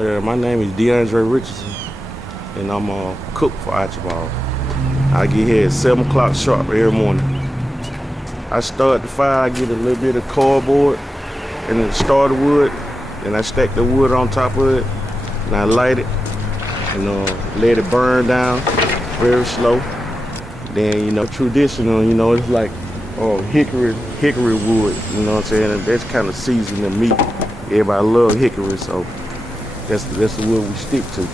My name is DeAndre Richardson, and I'm a cook for Archibald. I get here at 7 o'clock sharp every morning. I start the fire, I get a little bit of cardboard and then starter wood, and I stack the wood on top of it, and I light it, and let it burn down very slow. Then, traditional, it's like hickory wood, you know what I'm saying? And that's kind of season the meat. Everybody love hickory, so that's the wood we stick to.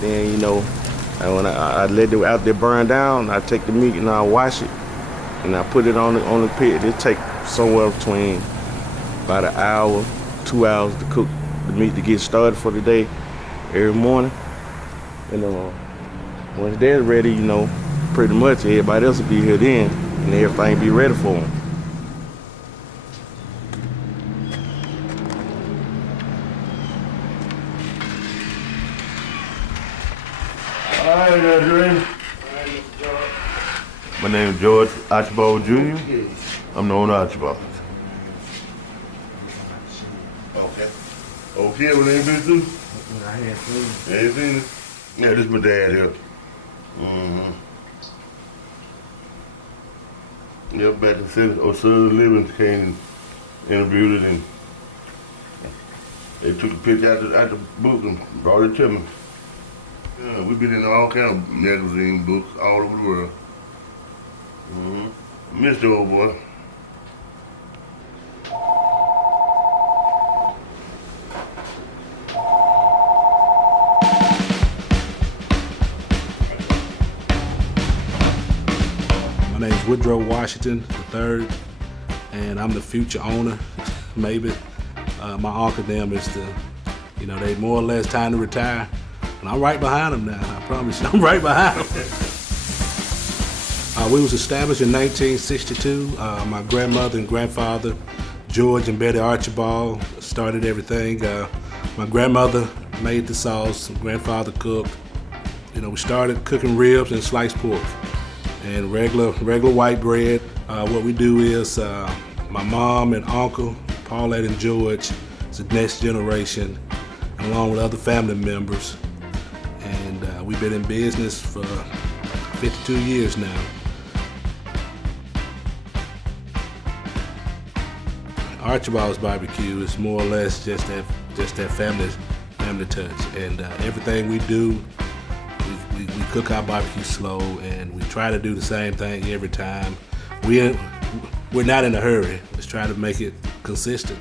Then, when I let it out there burn down, I take the meat and I wash it, and I put it on the pit. It takes somewhere between about an hour, 2 hours to cook the meat to get started for the day every morning. And once they're ready, pretty much everybody else will be here then, and everything be ready for them. All right, Adrian. My name is George Archibald Jr. I'm the owner of Archibald. Okay. Okay, what name is this? I ain't seen it. You ain't seen it? Yeah, this is my dad here. Yeah, back in Southern Living came and interviewed it, and they took a picture out the book and brought it to me. Yeah, we've been in all kind of magazine books all over the world. Missed the old boy. My name is Woodrow Washington III, and I'm the future owner, maybe. My uncle them is they more or less time to retire. And I'm right behind them now, I promise you, I'm right behind them. We was established in 1962. My grandmother and grandfather, George and Betty Archibald, started everything. My grandmother made the sauce, grandfather cooked. We started cooking ribs and sliced pork and regular white bread. What we do is my mom and uncle, Paulette and George, is the next generation, along with other family members. And we've been in business for 52 years now. Archibald's BBQ is more or less just that family touch, and everything we do, we cook our barbecue slow, and we try to do the same thing every time. We're not in a hurry. Just try to make it consistent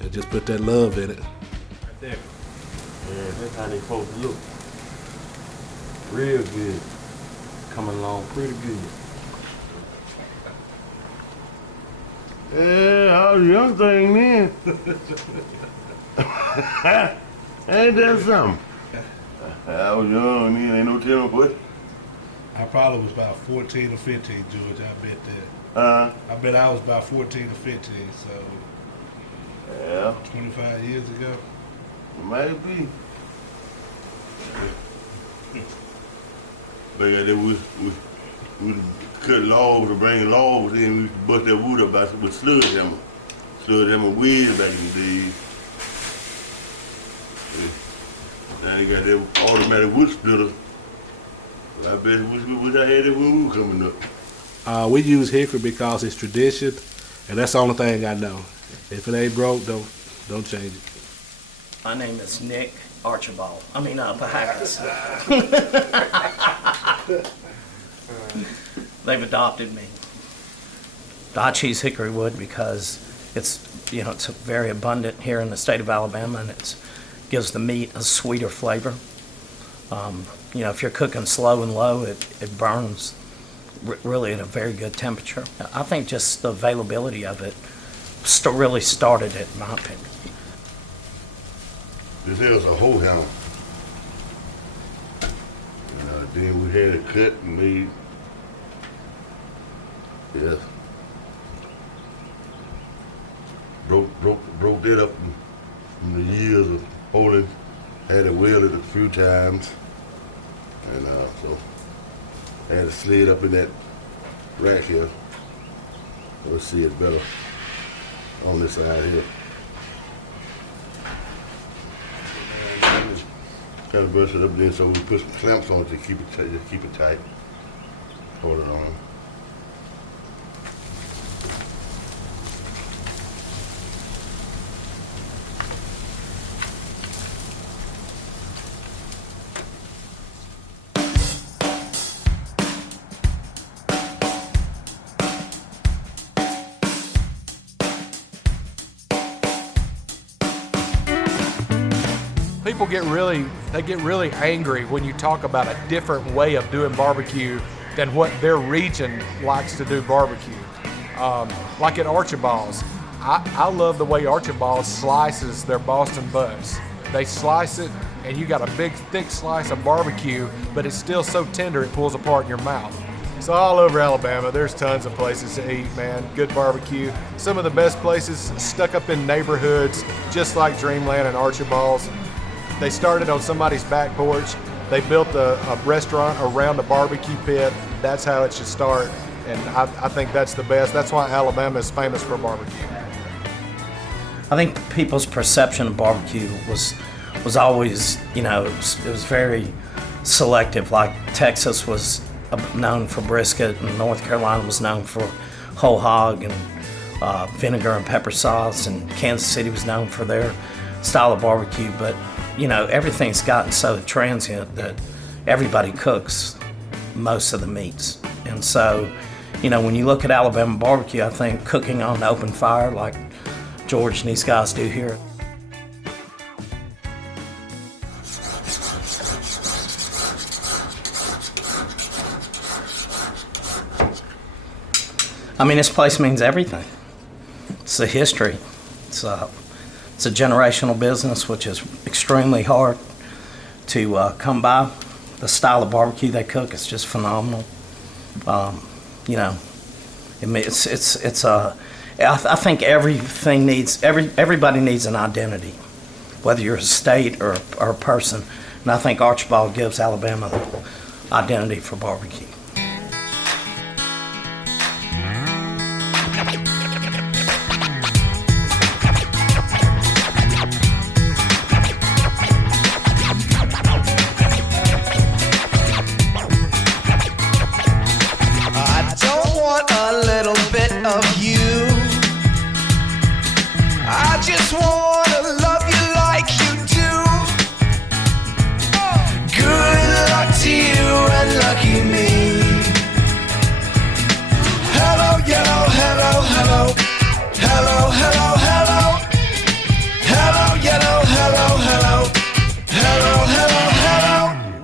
and just put that love in it. Right there. Yeah, that's how they supposed to look. Real good. Coming along pretty good. Yeah, I was a young thing then. Ain't that something? I was young then, ain't no telling what. I probably was about 14 or 15, George, I bet that. I bet I was about 14 or 15, so. Yeah. 25 years ago. Might be. But yeah, we cut logs to bring logs in, we bust that wood up with sledgehammer. Sledgehammer wheels back in the days. Now you got that automatic wood splitter. I bet wish I had that when we were coming up. We use hickory because it's tradition, and that's the only thing I know. If it ain't broke, don't change it. My name is Nick Archibald. Pahakis. They've adopted me. I choose hickory wood because it's very abundant here in the state of Alabama, and it gives the meat a sweeter flavor. If you're cooking slow and low, it burns really at a very good temperature. I think just the availability of it really started it, in my opinion. This here's a whole hound. Then we had it cut and made. Yes. Broke that up in the years of holding. Had it welded a few times. And so I had to slid up in that rack here. Let's see it better on this side here. Kind of brush it up then, so we put some clamps on it to keep it tight, hold it on. People get really angry when you talk about a different way of doing barbecue than what their region likes to do barbecue. Like at Archibald's, I love the way Archibald slices their Boston butts. They slice it and you got a big thick slice of barbecue, but it's still so tender it pulls apart in your mouth. So all over Alabama, there's tons of places to eat, man. Good barbecue. Some of the best places stuck up in neighborhoods, just like Dreamland and Archibald's. They started on somebody's back porch. They built a restaurant around a barbecue pit. That's how it should start, and I think that's the best. That's why Alabama is famous for barbecue. I think people's perception of barbecue was always, it was very selective. Like Texas was known for brisket, and North Carolina was known for whole hog and vinegar and pepper sauce, and Kansas City was known for their style of barbecue. But everything's gotten so transient that everybody cooks most of the meats. And so, when you look at Alabama barbecue, I think cooking on open fire like George and these guys do here. This place means everything. It's the history. It's a generational business, which is extremely hard to come by. The style of barbecue they cook is just phenomenal. I think everybody needs an identity, whether you're a state or a person. And I think Archibald gives Alabama the identity for barbecue.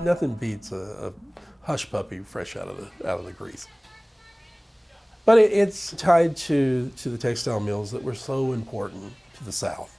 Nothing beats a hush puppy fresh out of the grease. But it's tied to the textile mills that were so important to the South.